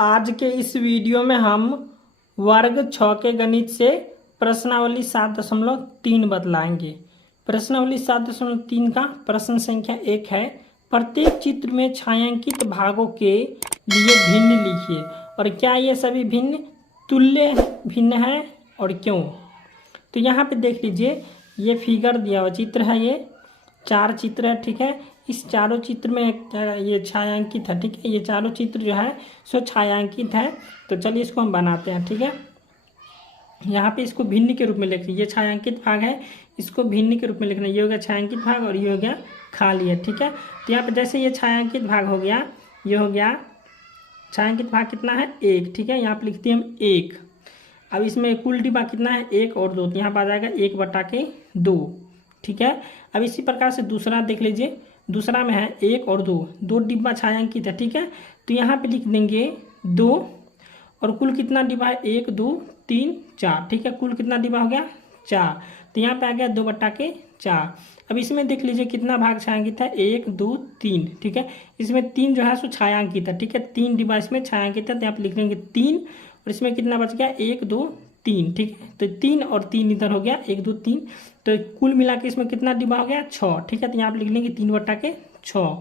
आज के इस वीडियो में हम वर्ग 6 के गणित से प्रश्नावली 7.3 बतलाएंगे। प्रश्नावली 7.3 का प्रश्न संख्या 1 है, प्रत्येक चित्र में छायांकित भागों के लिए भिन्न लिखिए और क्या ये सभी भिन्न तुल्य भिन्न है और क्यों। तो यहाँ पे देख लीजिए, ये फिगर दिया हुआ चित्र है, ये 4 चित्र है। ठीक है, इस चारों चित्र में क्या ये छायांकित है। ठीक है, ये चारों चित्र जो है सो छायांकित है। तो चलिए इसको हम बनाते हैं। ठीक है, यहाँ पे इसको भिन्न के रूप में लिख, ये छायांकित भाग है, इसको भिन्न के रूप में लिखना। ये हो गया छायांकित भाग और ये हो गया खाली है। ठीक है, तो यहाँ पे जैसे ये छायांकित भाग हो गया, ये हो गया छायांकित भाग कितना है 1। ठीक है, यहाँ पे लिखते हैं हम 1। अब इसमें कुल डिब्बा कितना है 1 और 2, तो यहाँ पर आ जाएगा 1/2। ठीक है, अब इसी प्रकार से दूसरा देख लीजिए, दूसरा में है 1 और 2, 2 डिब्बा छायांकित है। ठीक है, तो यहाँ पे लिख देंगे 2 और कुल कितना डिब्बा है 1 2 3 4। ठीक है, कुल कितना डिब्बा हो गया 4, तो यहाँ पे आ गया 2/4। अब इसमें देख लीजिए कितना भाग छायांकित है 1 2 3। ठीक है, इसमें 3 जो है सो छायांकित है। ठीक है, 3 डिब्बा इसमें छायांकित है, तो यहाँ पे लिख देंगे 3 और इसमें कितना बच गया 1 2 3। ठीक है, तो 3 और 3 इधर हो गया 1 2 3, तो कुल मिला के इसमें कितना डिब्बा हो गया 6। ठीक है, तो यहाँ पे लिख लेंगे 3/6।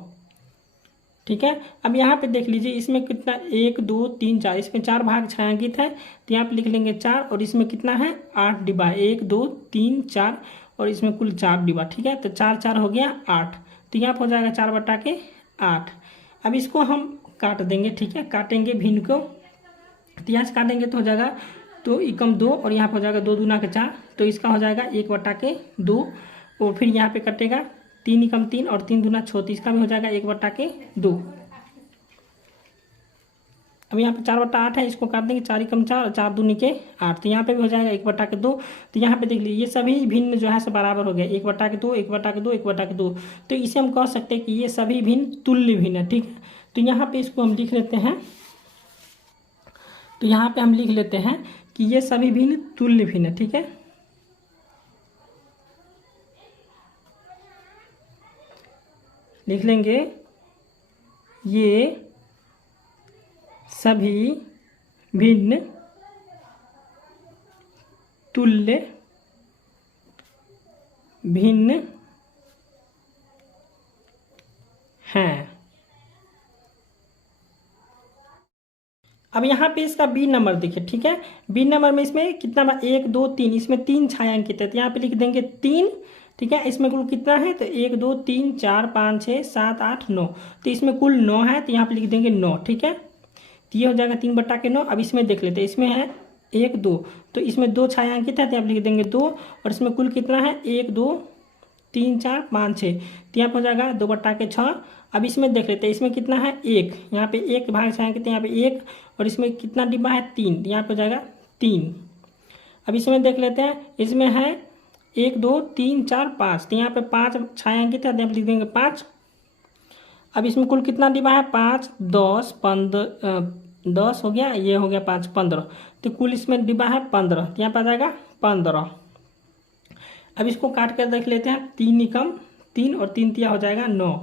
ठीक है, अब यहाँ पे देख लीजिए इसमें कितना 1 2 3 4, इसमें 4 भाग छायांकित है, तो यहाँ पे लिख लेंगे 4 और इसमें कितना है 8 डिब्बा, 1 2 3 4 और इसमें कुल 4 डिब्बा। ठीक है, तो 4 4 हो गया 8, तो यहाँ पर हो जाएगा 4/8। अब इसको हम काट देंगे। ठीक है, काटेंगे भिन्न को, तो यहाँ से काटेंगे तो हो जाएगा 2 एकम 2 और यहाँ पर हो जाएगा 2 दूना के 4, तो इसका हो जाएगा 1/2 और फिर यहाँ पे कटेगा 3 एकम 3 और 3 दूना 6, तो इसका भी हो जाएगा 1/2। अब यहाँ पे 4/8 है, इसको काट देंगे 4 एकम 4 और 4 दूनी के 8, तो यहाँ पे भी हो जाएगा 1/2। तो यहाँ पे देख लीजिए ये सभी भिन्न जो है सब बराबर हो गया 1/2 1/2 1/2। तो इसे हम कह सकते हैं कि ये सभी भिन्न तुल्य भिन्न है। ठीक है, तो यहाँ पे इसको हम लिख लेते हैं, तो यहाँ पे हम लिख लेते हैं कि ये सभी भिन्न तुल्य भिन्न है। ठीक है, लिख लेंगे ये सभी भिन्न तुल्य भिन्न हैं। अब यहाँ पे इसका बी नंबर देखिए। ठीक है, बी नंबर में इसमें कितना 1 2 3, इसमें 3 छायांकित है, तो यहाँ पे लिख देंगे 3। ठीक है, इसमें कुल कितना है तो 1 2 3 4 5 6 7 8 9, तो इसमें कुल 9 है, तो यहाँ पे लिख देंगे 9। ठीक है, तो ये हो जाएगा 3/9। अब इसमें देख लेते हैं, इसमें है 1 2, तो इसमें 2 छायांकित है, तो यहाँ पे लिख देंगे 2 और इसमें कुल कितना है 1 2 3 4 5 6, तो यहाँ पर हो जाएगा 2/6। अब इसमें देख लेते हैं, इसमें कितना है 1, यहाँ पे 1 भाग छायांकित है, यहाँ पे 1 और इसमें कितना डिब्बा है 3, यहाँ पे हो जाएगा 3। अब इसमें देख लेते हैं, इसमें है 1 2 3 4 5, तो यहाँ पे 5 छायांकित है, तो यहाँ पे लिख देंगे 5। अब इसमें कुल कितना डिब्बा है 5 10 15 10 हो गया, ये हो गया 5 15, तो कुल इसमें डिब्बा है 15, तो यहाँ पर आ जाएगा 15। अब इसको काट कर देख लेते हैं, 3 एकम 3 और 3 तिया हो जाएगा 9।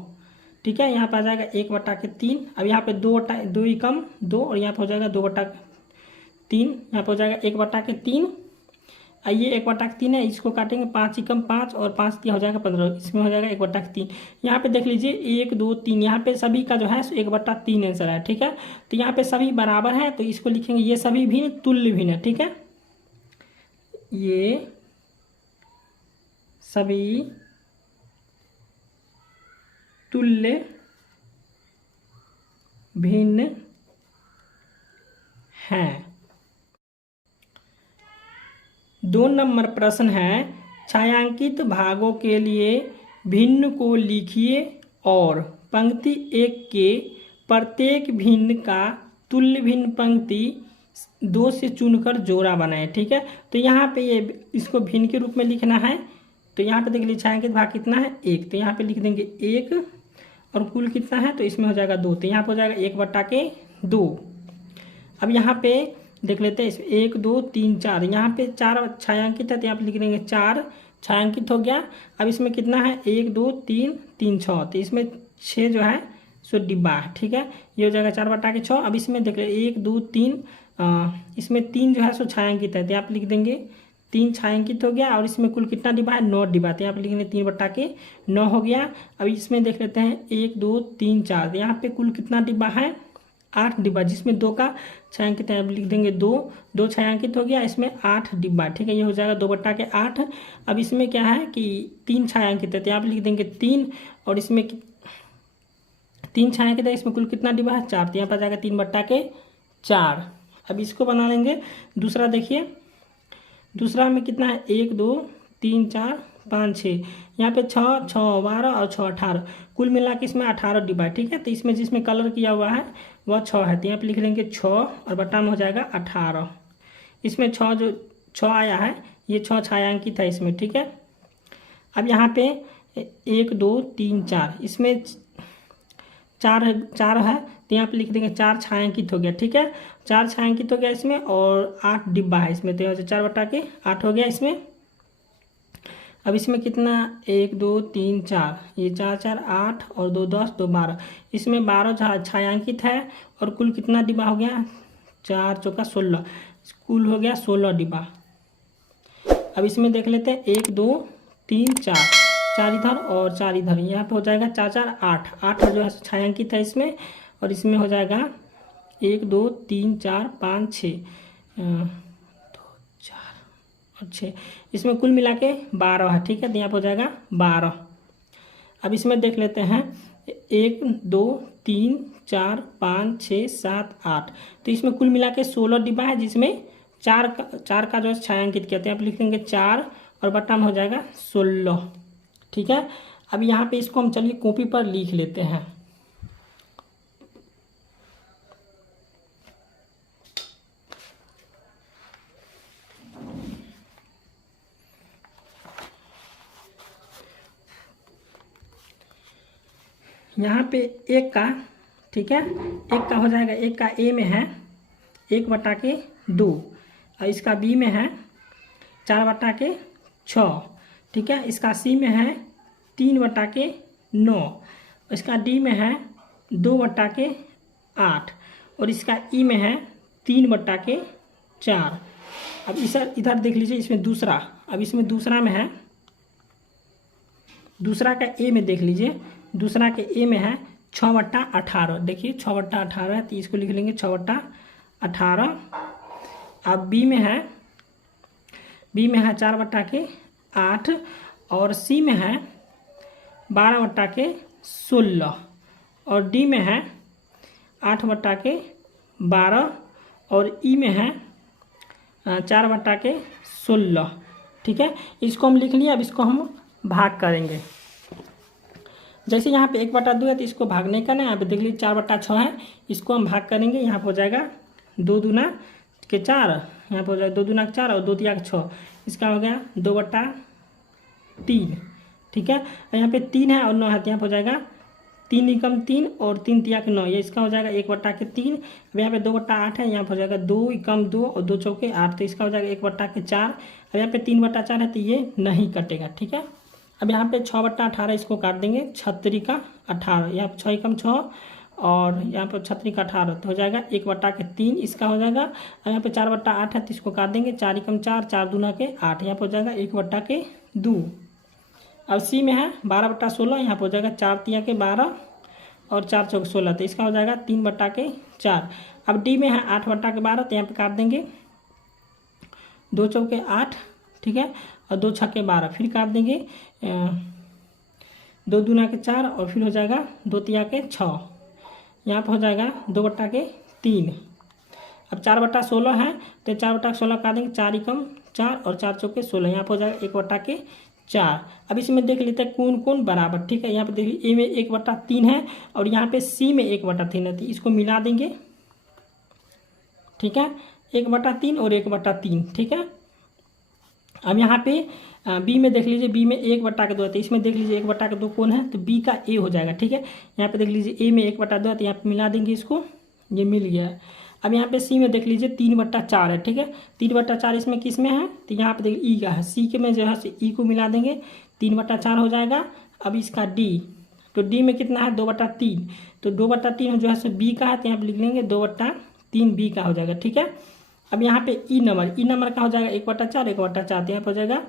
ठीक है, यहाँ पर आ जाएगा 1/3। अब यहाँ पे 2 एकम 2 और यहाँ पर हो जाएगा 2/3, यहाँ पर हो जाएगा 1/3। ये 1/3 है, इसको काटेंगे 5 एकम 5 और 5 तिया हो जाएगा 15, इसमें हो जाएगा 1/3। यहाँ पे देख लीजिए 1 2 3, यहाँ पे सभी का जो है 1/3 आंसर है। ठीक है, तो यहाँ पे सभी बराबर है, तो इसको लिखेंगे ये सभी भिन्न तुल्य भिन्न है। ठीक है, ये सभी तुल्य भिन्न हैं। 2 नंबर प्रश्न है, छायांकित भागों के लिए भिन्न को लिखिए और पंक्ति 1 के प्रत्येक भिन्न का तुल्य भिन्न पंक्ति 2 से चुनकर जोड़ा बनाए। ठीक है, तो यहाँ पे ये इसको भिन्न के रूप में लिखना है, तो यहाँ पे देख लीजिए छायांकित भाग कितना है 1, तो यहाँ पे लिख देंगे 1 और कुल कितना है तो इसमें हो जाएगा 2, तो यहाँ पे हो जाएगा 1/2। अब यहाँ पे देख लेते हैं, इसमें 1 2 3 4, यहाँ पे 4 छायांकित है, तो यहाँ पे लिख देंगे 4 छायांकित हो गया। अब इसमें कितना है 1 2 3 3 6, तो इसमें 6 जो है सो डिब्बा है। ठीक है, ये हो जाएगा 4/6। अब इसमें देख ले 1 2 3, इसमें 3 जो है सो छायांकित है, तो यहाँ पे लिख देंगे 3 छायांकित हो गया। और इसमें कुल कितना डिब्बा है? 9 डिब्बा, तो यहाँ पे लिखेंगे 3/9 हो गया। अब इसमें देख लेते हैं 1 2 3 4, तो यहाँ पे कुल कितना डिब्बा है? 8 डिब्बा, जिसमें 2 का छायांकित है, अब लिख देंगे 2 छायांकित हो गया, इसमें 8 डिब्बा। ठीक है, ये हो जाएगा 2/8। अब इसमें क्या है कि 3 छायांकित है, तो यहाँ पे लिख देंगे 3, और इसमें 3 छायांकित है, इसमें कुल कितना डिब्बा है? 4, तो यहाँ पर जाएगा 3/4। अब इसको बना लेंगे। दूसरा देखिए, दूसरा में कितना है? 1 2 3 4 5 6, यहाँ पे 6 6 12 और 6 18, कुल मिला के इसमें 18 डिब्बा है। ठीक है, तो इसमें जिसमें कलर किया हुआ है वह 6 है, तो यहाँ पे लिख लेंगे 6 और बट्टा में हो जाएगा 18। इसमें 6 जो 6 आया है, ये 6 छायांकित है इसमें। ठीक है, अब यहाँ पे 1 2 3 4, इसमें 4 है, तो यहाँ पे लिख देंगे 4 छायांकित हो गया। ठीक है, 4 छायांकित हो गया इसमें, और 8 डिब्बा है इसमें, तो यहाँ से 4/8 हो गया इसमें। अब इसमें कितना? 1 2 3 4, ये 4 4 8 और 2 10 2 12, इसमें 12 छायांकित है, और कुल कितना डिब्बा हो गया? 4 चौका 16, कुल हो गया 16 डिब्बा। अब इसमें देख लेते हैं 1 2 3 4, 4 इधर और 4 इधर, यहाँ पे हो जाएगा 4 4 8, 8 जो है छायांकित है इसमें, और इसमें हो जाएगा 1 2 3 4 5 6, 2 4 और 6, इसमें कुल मिला के 12 है। ठीक है, तो यहाँ पर हो जाएगा 12। अब इसमें देख लेते हैं 1 2 3 4 5 6 7 8, तो इसमें कुल मिला के 16 डिब्बा है, जिसमें 4 का जो है छायांकित किया, तो यहाँ पर लिख देंगे 4 और बट्टा में हो जाएगा 16। ठीक है, अब यहाँ पे इसको हम चलिए कॉपी पर लिख लेते हैं। यहाँ पे 1 का, ठीक है, 1 का हो जाएगा, 1 का ए में है 1/2, और इसका बी में है 4/6। ठीक है, इसका सी में है 3/9, इसका डी में है 2/8, और इसका ई में है 3/4। अब इधर देख लीजिए, इसमें दूसरा, अब इसमें दूसरा में है, दूसरा का ए में देख लीजिए, दूसरा के ए में है 6/18, देखिए 6/18 है, तो इसको लिख लेंगे 6/18। अब बी में है 4/8, और सी में है 12/16, और डी में है 8/12, और ई में है 4/16। ठीक है, इसको हम लिख लिए। अब इसको हम भाग करेंगे। जैसे यहाँ पे 1/2 है, तो इसको भाग नहीं करना है, यहाँ पे देख लीजिए 4/6 है, इसको हम भाग करेंगे। यहाँ पे हो जाएगा 2 दूना के 4, यहाँ पे हो जाएगा 2 दूना के 4 और 2 तिया के 6, इसका हो गया 2/3। ठीक है, यहाँ पे 3 है और 9 है, तो यहाँ पे हो जाएगा 3 एकम 3 और 3 तिया के 9, ये इसका हो जाएगा 1/3। अब यहाँ पे 2/8 है, यहाँ पे हो जाएगा 2 एकम 2 और 2 चौके 8, तो इसका हो जाएगा 1/4। अब यहाँ पे 3/4 है, तो ये नहीं कटेगा। ठीक है, अब यहाँ पे 6/18 इसको काट देंगे, 6 का 18, यहाँ पे 6 एकम 6 और यहाँ पर 6 का 18, तो हो जाएगा 1/3 इसका हो जाएगा। अब यहाँ पे 4/8 है, तो इसको काट देंगे, 4 एकम 4, 4 दूना के 8, यहाँ पर हो जाएगा 1/2। अब सी में है 12/16, यहाँ पर हो जाएगा 4 तिया के 12 और 4 चौके 16, तो इसका हो जाएगा 3/4। अब डी में है 8/12, तो यहाँ पे काट देंगे, 2 चौके 8, ठीक है, और 2 छक्के 12, फिर काट देंगे 2 दूना के 4 और फिर हो जाएगा 2 तिया के 6, यहाँ पर हो जाएगा 2/3। अब 4/16 है, तो 4/16 काट देंगे, 4 एकम 4 और 4 चौके 16, यहाँ पर हो जाएगा 1/4। अब इसमें देख लेते हैं कौन कौन बराबर। ठीक है, यहाँ पे देखिए ए में 1/3 है और यहाँ पे सी में 1/3 है, तो इसको मिला देंगे। ठीक है, 1/3 और 1/3। ठीक है, अब यहाँ पे बी में देख लीजिए, बी में 1/2 है, तो इसमें देख लीजिए 1/2 कौन है, तो बी का ए हो जाएगा। ठीक है, यहाँ पे देख लीजिए ए में 1/2 है, तो यहाँ पे मिला देंगे इसको, ये मिल गया है। अब यहाँ पे सी में देख लीजिए 3/4 है। ठीक है, 3/4 इसमें किस में है, तो यहाँ पे देखिए ई का है, सी के में जो है ई को मिला देंगे, 3/4 हो जाएगा। अब इसका डी, तो डी में कितना है 2/3, तो 2/3 जो है सो बी का है, तो यहाँ पे लिख लेंगे 2/3 बी का हो जाएगा। ठीक है, अब यहाँ पे ई नंबर का हो जाएगा 1/4, 1/4, तो यहाँ पे हो जाएगा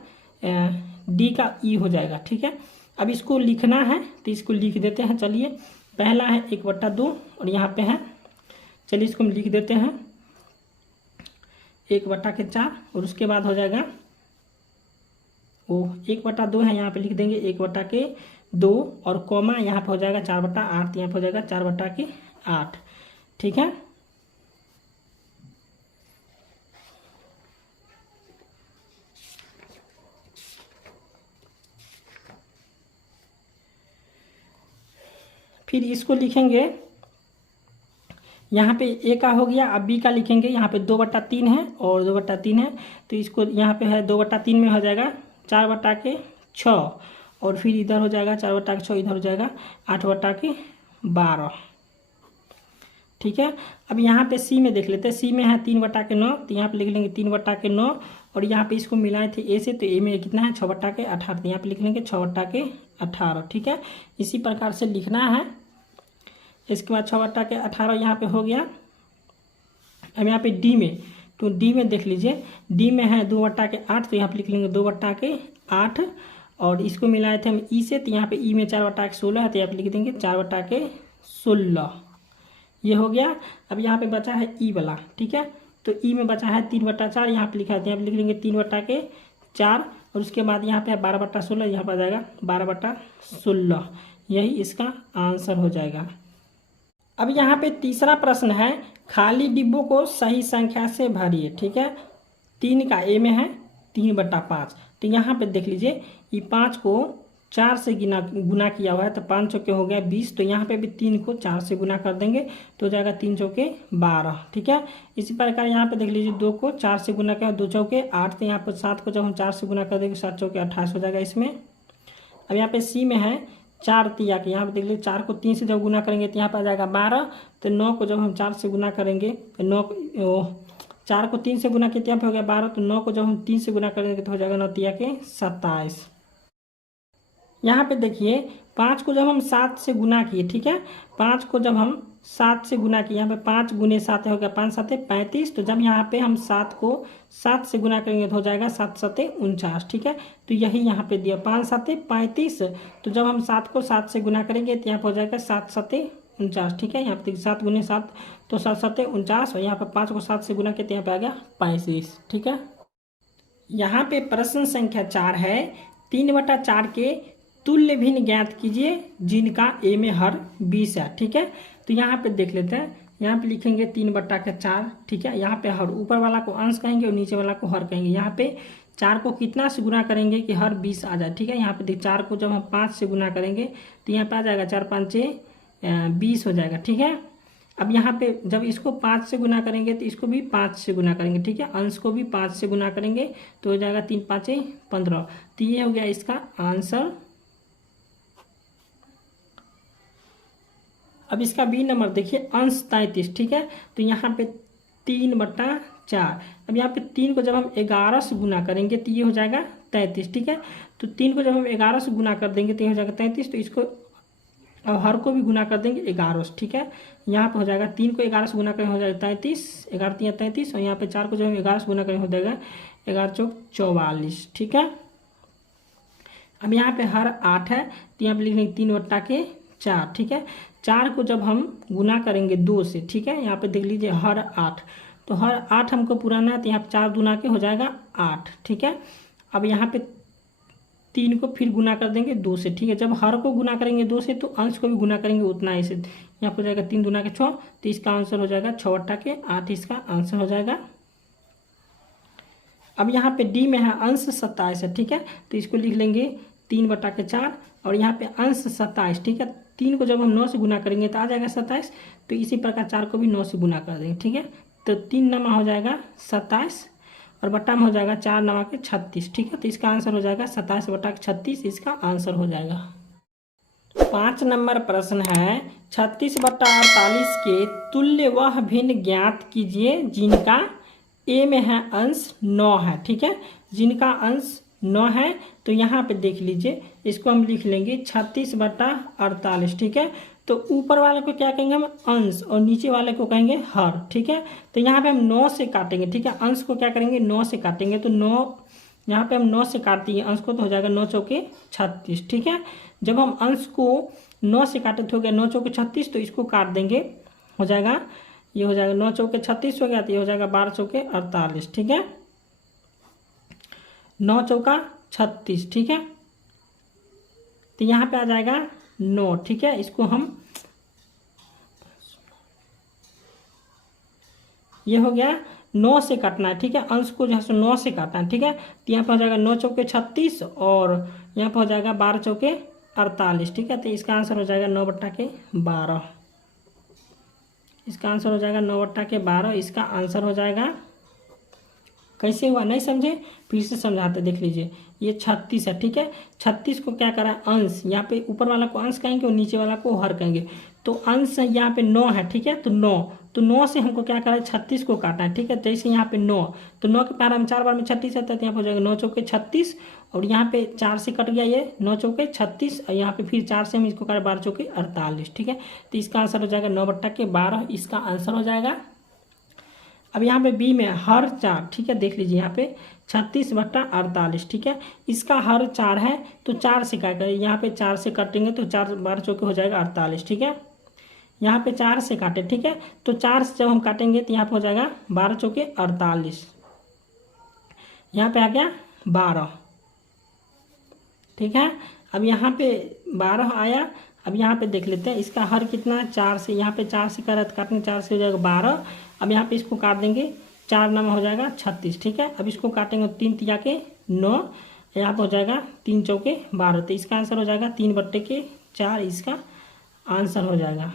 डी का ई हो जाएगा। ठीक है, अब इसको लिखना है तो इसको लिख देते हैं। चलिए, पहला है 1/2 और यहाँ पे है, चलिए इसको हम लिख देते हैं 1/4 और उसके बाद हो जाएगा वो 1/2 है, यहाँ पे लिख देंगे 1/2 और कॉमा यहाँ पे हो जाएगा 4/8, यहाँ पे हो जाएगा 4/8। ठीक है, फिर इसको लिखेंगे, यहाँ पे ए का हो गया। अब बी का लिखेंगे, यहाँ पे 2/3 है और 2/3 है, तो इसको यहाँ पे है 2/3 में हो जाएगा 4/6 और फिर इधर हो जाएगा 4/6, इधर हो जाएगा 8/12। ठीक है, अब यहाँ पे सी में देख लेते हैं। सी में है 3/9, तो यहाँ पे लिख लेंगे 3/9 और यहाँ पे इसको मिलाए थे ए से, तो ए में कितना है 6/18, तो यहाँ पे लिख लेंगे 6/18। ठीक है, इसी प्रकार से लिखना है। इसके बाद 6/18 यहाँ पे हो गया। अब यहाँ पे डी में, तो डी में देख लीजिए, डी में है 2/8, तो यहाँ पे लिख लेंगे 2/8 और इसको मिलाए थे हम ई से, तो यहाँ पे ई में 4/16 है, तो यहाँ पे लिख देंगे 4/16। ये हो गया। अब यहाँ पे बचा है ई वाला। ठीक है, तो ई में बचा है 3/4, यहाँ पे लिखा है, यहाँ पे लिख लेंगे 3/4 और उसके बाद यहाँ पे है 12/16, यहाँ पर आ जाएगा 12/16। यही इसका आंसर हो जाएगा। अब यहाँ पे तीसरा प्रश्न है, खाली डिब्बों को सही संख्या से भरिए। ठीक है, 3 का ए में है 3/5, तो यहाँ पे देख लीजिए, ये 5 को 4 से गुना किया हुआ है, तो 5 चौके हो गया 20, तो यहाँ पे भी 3 को 4 से गुना कर देंगे तो हो जाएगा 3 चौके 12। ठीक है, इसी प्रकार यहाँ पे देख लीजिए, 2 को 4 से गुना किया, 2 चौके 8, तो यहाँ पर 7 को जब हम 4 से गुना कर देंगे 7 चौके 28 हो जाएगा इसमें। अब यहाँ पे सी में है 4 तिया के, यहाँ पे देख लीजिए 4 को 3 से जब गुना करेंगे तो यहाँ पर आ जाएगा 12, तो 9 को जब हम 4 से गुना करेंगे तो 4 को 3 से गुना किया, यहाँ पे हो गया 12, तो 9 को जब हम 3 से गुना करेंगे तो हो जाएगा 9 तिया के 27। यहाँ पे देखिए 5 को जब हम 7 से गुना किए, ठीक है, 5 को जब हम 7 से गुना किए, यहाँ पे 5 गुने 7 हो गया 5 7 35, तो जब यहाँ पे हम 7 को 7 से गुना करेंगे तो हो जाएगा 7 7 49। ठीक है, तो यही यहाँ पे दिया 5 7 35, तो जब हम 7 को 7 से गुना करेंगे तो यहाँ पे हो जाएगा 7 7 49। ठीक है, यहाँ पे 7 गुने 7 तो 7 7 49 और यहाँ पे 5 को 7 से गुना किया तो यहाँ पे आ गया 35। ठीक है, यहाँ पे प्रश्न संख्या 4 है, 3/4 के तुल्य भिन्न ज्ञात कीजिए जिनका ए में हर 20 है। ठीक है, तो यहाँ पे देख लेते हैं, यहाँ पे लिखेंगे 3/4। ठीक है, यहाँ पे हर ऊपर वाला को अंश कहेंगे और नीचे वाला को हर कहेंगे। यहाँ पे 4 को कितना से गुना करेंगे कि हर 20 आ जाए। ठीक है, यहाँ पे देख 4 को जब हम 5 से गुना करेंगे तो यहाँ पे आ जाएगा 4 5 20 हो जाएगा। ठीक है, अब यहाँ पे जब इसको 5 से गुना करेंगे तो इसको भी 5 से गुना करेंगे। ठीक है, अंश को भी 5 से गुना करेंगे तो हो जाएगा 3 5 15, तो ये हो गया इसका आंसर। अब इसका बी नंबर देखिए, अंश 33। ठीक है, तो यहाँ पे 3/4, अब यहाँ पे 3 को जब हम 11 से गुना करेंगे तो ये हो जाएगा 33। ठीक है, तो 3 को जब हम 11 से गुना कर देंगे तो ये हो जाएगा 33, तो इसको और हर को भी गुना कर देंगे 11 से। ठीक है, यहाँ पे हो जाएगा 3 को 11 से गुना करें हो जाएगा 33, 11 3 33, और यहाँ पे 4 को जब हम 11 से गुना करें हो जाएगा 11 4 44। ठीक है, अब यहाँ पे हर 8 है, तो यहाँ पे लिख लेंगे 3/4। ठीक है, 4 को जब हम गुना करेंगे 2 से, ठीक है, यहाँ पे देख लीजिए हर 8, तो हर 8 हमको पुराना है, तो यहाँ पे 4 गुना के हो जाएगा 8। ठीक है, अब यहाँ पे 3 को फिर गुना कर देंगे 2 से। ठीक है, जब हर को गुना करेंगे 2 से तो अंश को भी गुना करेंगे उतना ही से, यहाँ पे हो जाएगा 3 दूना के 6, तो इसका आंसर हो जाएगा 6/8, इसका आंसर हो जाएगा। अब यहाँ पे डी में है अंश 27 है। ठीक है, तो इसको लिख लेंगे 3/4 और यहाँ पे अंश 27। ठीक है, 3 को जब हम 9 से गुना करेंगे तो आ जाएगा 27, तो इसी प्रकार 4 को भी 9 से गुना कर देंगे। ठीक है, तो 3 नमा हो जाएगा 27 और बट्टा में हो जाएगा 4 नमा के 36। ठीक है, तो इसका आंसर हो जाएगा 27/36, इसका आंसर हो जाएगा। 5 नंबर प्रश्न है, 36/48 के तुल्य वह भिन्न ज्ञात कीजिए जिनका ए में है अंश 9 है। ठीक है, जिनका अंश 9 है, तो यहाँ पे देख लीजिए इसको हम लिख लेंगे 36/48, ठीक है। तो ऊपर वाले को क्या कहेंगे हम, अंश, और नीचे वाले को कहेंगे हर, ठीक है। तो यहाँ पे हम 9 से काटेंगे, ठीक है। अंश को क्या करेंगे, 9 से काटेंगे, तो 9 यहाँ पे हम 9 से काट दिए अंश को, तो हो जाएगा 9 चौके 36, ठीक है। जब हम अंश को 9 से काटे तो हो गया 9 चौके 36, तो इसको काट देंगे, हो जाएगा ये हो जाएगा 9 चौके 36 हो गया, तो ये हो जाएगा 12 चौके 48, ठीक है। 9 चौका 36, ठीक है। तो यहाँ पे आ जाएगा 9, ठीक है। इसको हम, ये हो गया 9 से काटना है, ठीक है। अंश को जो है 9 से काटना है, ठीक है। तो यहाँ पर हो जाएगा 9 चौके 36 और यहाँ पर हो जाएगा 12 चौके 48, ठीक है। तो इसका आंसर हो जाएगा 9/12। इसका आंसर हो जाएगा 9/12। इसका आंसर हो जाएगा, कैसे हुआ नहीं समझे, फिर से समझाते, देख लीजिए। ये 36 है, ठीक है। 36 को क्या करा, अंश, यहाँ पे ऊपर वाला को अंश कहेंगे और नीचे वाला को हर कहेंगे। तो अंश यहाँ पे 9 है, ठीक है। तो 9 से हमको क्या करा है, 36 को काटना है, ठीक है। जैसे यहाँ पे 9, तो 9 के पहले हम 4 बार में 36 आता है, तो यहाँ पे हो जाएगा 9 चौके 36, और यहाँ पे 4 से कट गया ये 9 चौके 36, और यहाँ पे फिर 4 से हम इसको करें 12 चौके 48, ठीक है। तो इसका आंसर हो जाएगा 9/12, इसका आंसर हो जाएगा। अब यहाँ पे बी में हर 4, ठीक है, देख लीजिए यहाँ पे 36/48, ठीक है। इसका हर 4 है, तो 4 से काट करें, यहाँ पे 4 से काटेंगे तो 4 12 चौके हो जाएगा 48, ठीक है। यहाँ पे 4 से काटे, ठीक है। तो 4 से जब हम काटेंगे तो यहाँ पे हो जाएगा 12 चौके 48, यहाँ पे आ गया 12, ठीक है। अब यहाँ पे 12 आया। अब यहाँ पे देख लेते हैं इसका हर कितना है, 4 से, यहाँ पे 4 से काटने 4 से हो जाएगा 12। अब यहाँ पे इसको काट देंगे, 4 9 हो जाएगा 36, ठीक है। अब इसको काटेंगे 3 तिया के 9, यहाँ पे हो जाएगा 3 चौके 12, तो इसका आंसर हो जाएगा 3/4, इसका आंसर हो जाएगा।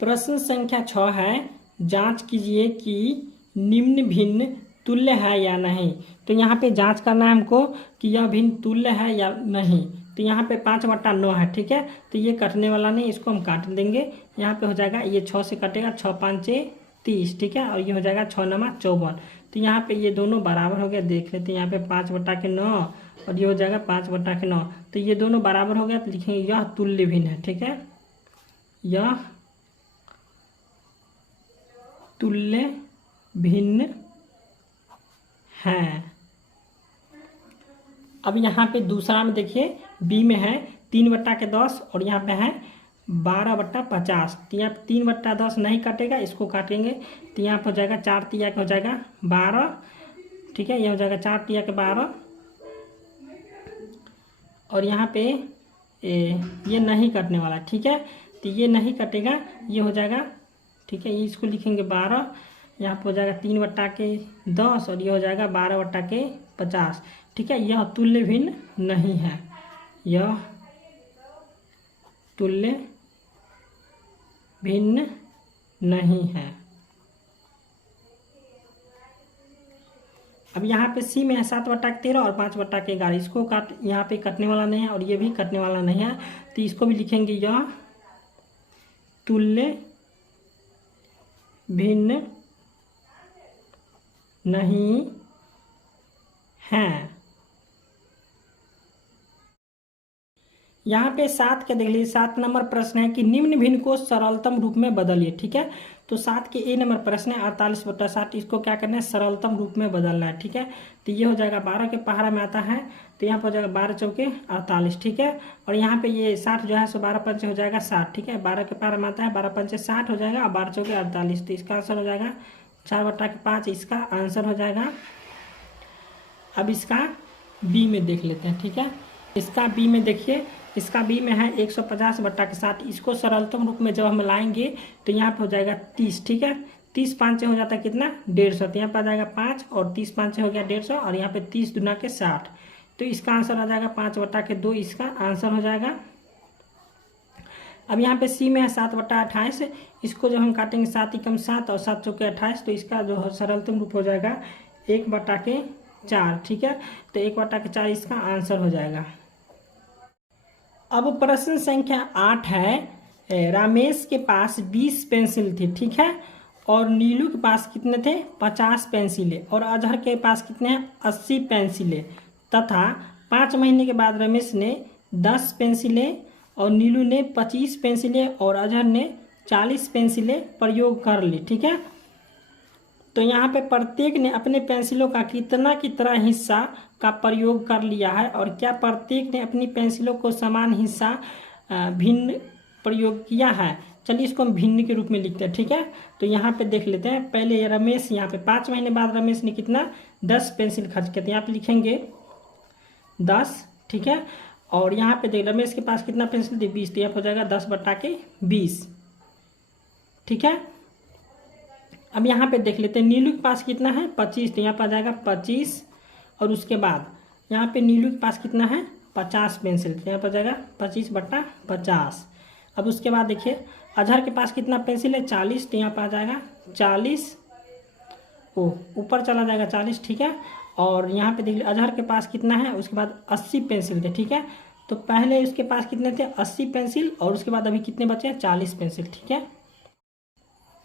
प्रश्न संख्या 6 है, जांच कीजिए कि निम्न भिन्न तुल्य है या नहीं। तो यहाँ पे जांच करना है हमको कि यह भिन्न तुल्य है या नहीं। तो यहाँ पे 5/9 है, ठीक है। तो ये कटने वाला नहीं, इसको हम काट देंगे। यहाँ पे हो जाएगा, ये 6 से कटेगा, 6 5 30, ठीक है। और ये हो जाएगा 6 9 54। तो यहाँ पे ये दोनों बराबर हो गया, देख लेते हैं। यहाँ पे 5/9 और ये हो जाएगा 5/9, तो ये दोनों बराबर हो गया, तो लिखेंगे यह तुल्य भिन्न है, ठीक है। यह तुल्य भिन्न है। अब यहाँ पे दूसरा में देखिए, बी में है 3/10 और यहाँ पे है 12/50। तो यहाँ 3/10 नहीं कटेगा, इसको काटेंगे, तो यहाँ पे हो जाएगा 4 तिया के हो जाएगा 12, ठीक है। ये हो जाएगा 4 तिया के 12, और यहाँ पे ये नहीं कटने वाला, ठीक है। तो ये नहीं कटेगा, ये हो जाएगा, ठीक है। ये इसको लिखेंगे 12, यहाँ पे हो जाएगा 3/10 और ये हो जाएगा 12/50, ठीक है। यह तुल्य भिन्न नहीं है, यह तुल्य भिन्न नहीं है। अब यहाँ पे सी में है 7/13 और 5/11, इसको काट, यहाँ पे कटने वाला नहीं है और ये भी कटने वाला नहीं है, तो इसको भी लिखेंगे यह तुल्य भिन्न नहीं है। यहाँ पे 7 के देख लीजिए, 7 नंबर प्रश्न है कि निम्न भिन्न को सरलतम रूप में बदलिए, ठीक है। तो 7 के ए नंबर प्रश्न है 48/60, इसको क्या करना है, सरलतम रूप में बदलना है, ठीक है। तो ये हो जाएगा 12 के पहाड़ा में आता है, तो यहाँ पर हो जाएगा 12 चौके 48, ठीक है। और यहाँ पे ये 60 जो है सो 12 पंचे हो जाएगा 60, ठीक है। 12 के पहाड़ा में आता है, 12 पंचे 60 हो जाएगा और 12 चौके 48, तो इसका आंसर हो जाएगा 4/5, इसका आंसर हो जाएगा। अब इसका बी में देख लेते हैं, ठीक है। इसका बी में देखिए, इसका बी में है 150/60, इसको सरलतम रूप में जब हम लाएंगे तो यहाँ पे हो जाएगा 30, ठीक है। 30 5 हो जाता है कितना, 150, तो यहाँ पे आ जाएगा 5 और 30 5 हो गया 150, और यहाँ पे 30 दूना के 60, तो इसका आंसर आ जाएगा 5/2, इसका आंसर हो जाएगा। अब यहाँ पे सी में है 7/28, इसको जब हम काटेंगे 7 एकम 7 और 7 चौके 28, तो इसका जो सरलतम रूप हो जाएगा 1/4, ठीक है। तो 1/4 इसका आंसर हो जाएगा। अब प्रश्न संख्या 8 है, रमेश के पास 20 पेंसिल थी, ठीक है। और नीलू के पास कितने थे 50 पेंसिलें और अजहर के पास कितने हैं 80 पेंसिलें तथा 5 महीने के बाद रमेश ने 10 पेंसिलें और नीलू ने 25 पेंसिलें और अजहर ने 40 पेंसिलें प्रयोग कर ली। ठीक है, तो यहाँ पे प्रत्येक ने अपने पेंसिलों का कितना हिस्सा का प्रयोग कर लिया है और क्या प्रत्येक ने अपनी पेंसिलों को समान हिस्सा भिन्न प्रयोग किया है। चलिए इसको हम भिन्न के रूप में लिखते हैं। ठीक है, तो यहाँ पे देख लेते हैं। पहले रमेश, यहाँ पे 5 महीने बाद रमेश ने कितना 10 पेंसिल खर्च किया, तो यहाँ पे लिखेंगे 10। ठीक है, और यहाँ पे देख रमेश के पास कितना पेंसिल थे 20, तो यहाँ हो जाएगा 10/20। ठीक है, अब यहाँ पे देख लेते हैं नीलू के पास कितना है 25, तो यहाँ पर आ जाएगा 25 और उसके बाद यहाँ पे नीलू के पास कितना है 50 पेंसिल, तो यहाँ पर जाएगा 25/50। अब उसके बाद देखिए अजहर के पास कितना पेंसिल है 40, तो यहाँ पर आ जाएगा 40, ऊपर चला जाएगा 40। ठीक है, और यहाँ पे देख लीजिए अजहर के पास कितना है, उसके बाद 80 पेंसिल थे। ठीक है, तो पहले उसके पास कितने थे 80 पेंसिल और उसके बाद अभी कितने बचे हैं 40 पेंसिल। ठीक है,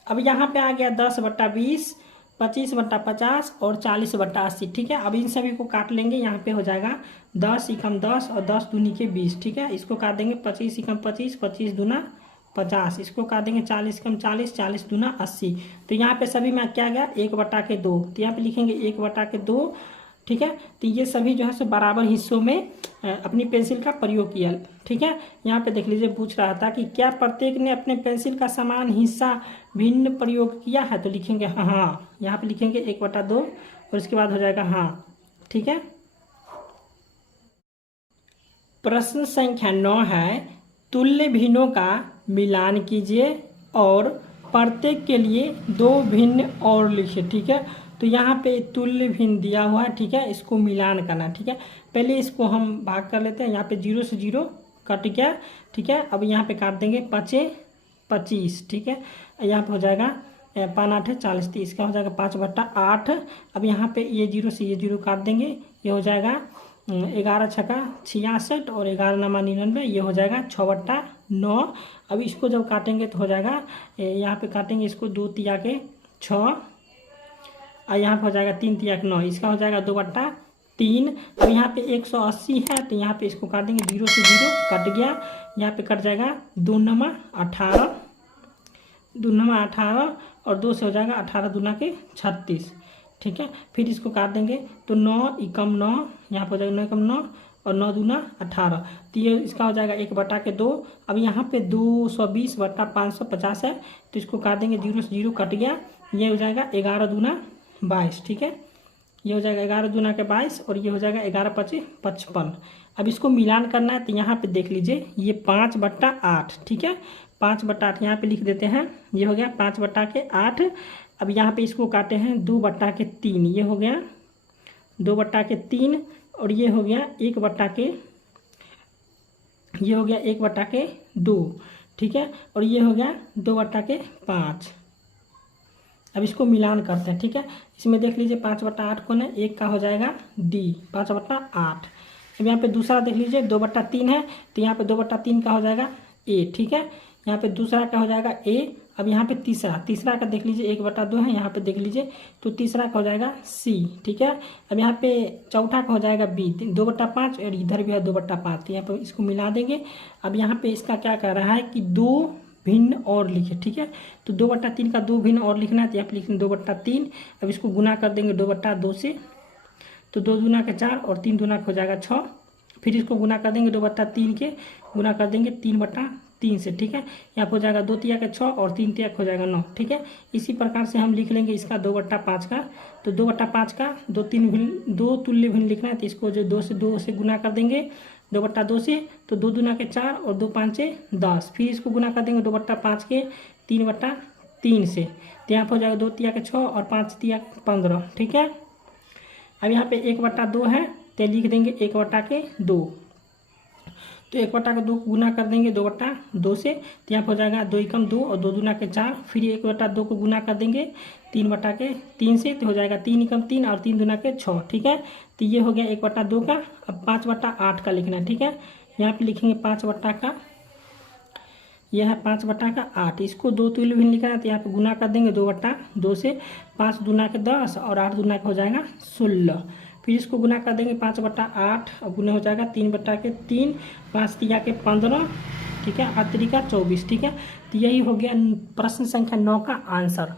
अब यहाँ पे आ गया 10/20, 25/50 और 40/80। ठीक है, अब इन सभी को काट लेंगे। यहाँ पे हो जाएगा 10 × 10 और 10 दूनी के 20। ठीक है, इसको काट देंगे 25 × 25, 25 दूना 50, इसको काट देंगे 40 × 40, 40 दूना 80। तो यहाँ पे सभी में क्या गया 1/2, तो यहाँ पे लिखेंगे 1/2। ठीक है, तो ये सभी जो है सो बराबर हिस्सों में अपनी पेंसिल का प्रयोग किया। ठीक है, यहाँ पे देख लीजिए पूछ रहा था कि क्या प्रत्येक ने अपने पेंसिल का समान हिस्सा भिन्न प्रयोग किया है, तो लिखेंगे हाँ। यहाँ पे लिखेंगे 1/2 और इसके बाद हो जाएगा हाँ। ठीक है, प्रश्न संख्या 9 है तुल्य भिन्नों का मिलान कीजिए और प्रत्येक के लिए 2 भिन्न और लिखिए। ठीक है, तो यहाँ पे तुल्य भिन्न दिया हुआ है। ठीक है, इसको मिलान करना। ठीक है, पहले इसको हम भाग कर लेते हैं। यहाँ पे 0 से 0 कट गया। ठीक है, अब यहाँ पे काट देंगे 5 25। ठीक है, यहाँ पे हो जाएगा 5 8 40, तो इसका हो जाएगा 5/8। अब यहाँ पे ये 0 से ये 0 काट देंगे, ये हो जाएगा 11 छक्का 66 और 11 9 99, ये हो जाएगा 6/9। अब इसको जब काटेंगे तो हो जाएगा, यहाँ पे काटेंगे इसको 2 तिया के 6 और यहाँ पे हो जाएगा 3 तिया के 9, इसका हो जाएगा 2/3। अब यहाँ पे 180 है, तो यहाँ पे इसको काट देंगे 0 से 0 कट गया। यहाँ पे कट जाएगा 2 9 18, 2 9 18 और 2 से हो जाएगा 18 दूना के 36। ठीक है, फिर इसको काट देंगे तो 9 एकम 9, यहाँ पर हो जाएगा 9 एकम 9 और 9 दूना 18, तो ये इसका हो जाएगा 1/2। अब यहाँ पे 220/550 है, तो इसको काट देंगे 0 से 0 कट गया, ये हो जाएगा 11 दूना 22। ठीक है, ये हो जाएगा 11 दूना के 22 और ये हो जाएगा 11 5 55। अब इसको मिलान करना है, तो यहाँ पे देख लीजिए ये 5/8। ठीक है, 5/8 यहाँ पे लिख देते हैं, ये हो गया 5/8। अब यहाँ पे इसको काटे हैं 2/3, ये हो गया 2/3 और ये हो गया 1/2। ठीक है, और ये हो गया 2/5। अब इसको मिलान करते हैं। ठीक है, इसमें देख लीजिए 5/8 कौन है, 1 का हो जाएगा D 5/8। अब यहाँ पे दूसरा देख लीजिए 2/3 है, तो यहाँ पे 2/3 का हो जाएगा A। ठीक है, यहाँ पे दूसरा का हो जाएगा A। अब यहाँ पे तीसरा का देख लीजिए 1/2 है, यहाँ पे देख लीजिए तो तीसरा का हो जाएगा C। ठीक है, अब यहाँ पे चौथा का हो जाएगा B 2/5 और इधर भी है 2/5, तो यहाँ पे इसको मिला देंगे। अब यहाँ पे इसका क्या कर रहा है कि 2 भिन्न और लिखे। ठीक है, तो 2/3 का 2 भिन्न और लिखना है, तो यहाँ पे लिखेंगे 2/3। अब इसको गुना कर देंगे 2/2 से, तो 2 दूना का 4 और 3 दूना का हो जाएगा 6। फिर इसको गुना कर देंगे 2/3 के, गुना कर देंगे 3/3 से। ठीक है, यहाँ पर हो जाएगा 2 तिया का 6 और 3 तिया हो जाएगा 9। ठीक है, इसी प्रकार से हम लिख लेंगे इसका 2/5 का, तो 2/5 का 2 तुल्य भिन्न लिखना है, तो इसको जो 2 से गुना कर देंगे 2/2 से, तो 2 दूना के 4 और 2 5 10। फिर इसको गुना कर देंगे 2/5 के 3/3 से, तो यहाँ पर हो जाएगा 2 तिया के 6 और 5 तिया 15। ठीक है, अब यहाँ पे 1/2 है, तो लिख देंगे 1/2। तो 1/2 गुना कर देंगे 2/2 से, तो यहाँ पर हो जाएगा 2 एकम 2 और 2 दूना के 4। फिर 1/2 को गुना कर देंगे 3/3 से, तो हो जाएगा 3 एकम 3 और 3 दूना के 6। ठीक है, तो ये हो गया 1/2 का। अब 5/8 का लिखना है। ठीक है, यहाँ पे लिखेंगे 5/8 का, यह है 5/8। इसको 2 तुल्य भिन्न लिखना है तो यहाँ पे गुना कर देंगे 2/2 से। 5 दूना के 10 और 8 दूना का हो जाएगा 16। फिर इसको गुना कर देंगे 5/8 और गुना हो जाएगा 3/3, 5 तिया के 15, ठीक है, 8 तिया 24, ठीक है। तो यही हो गया प्रश्न संख्या 9 का आंसर।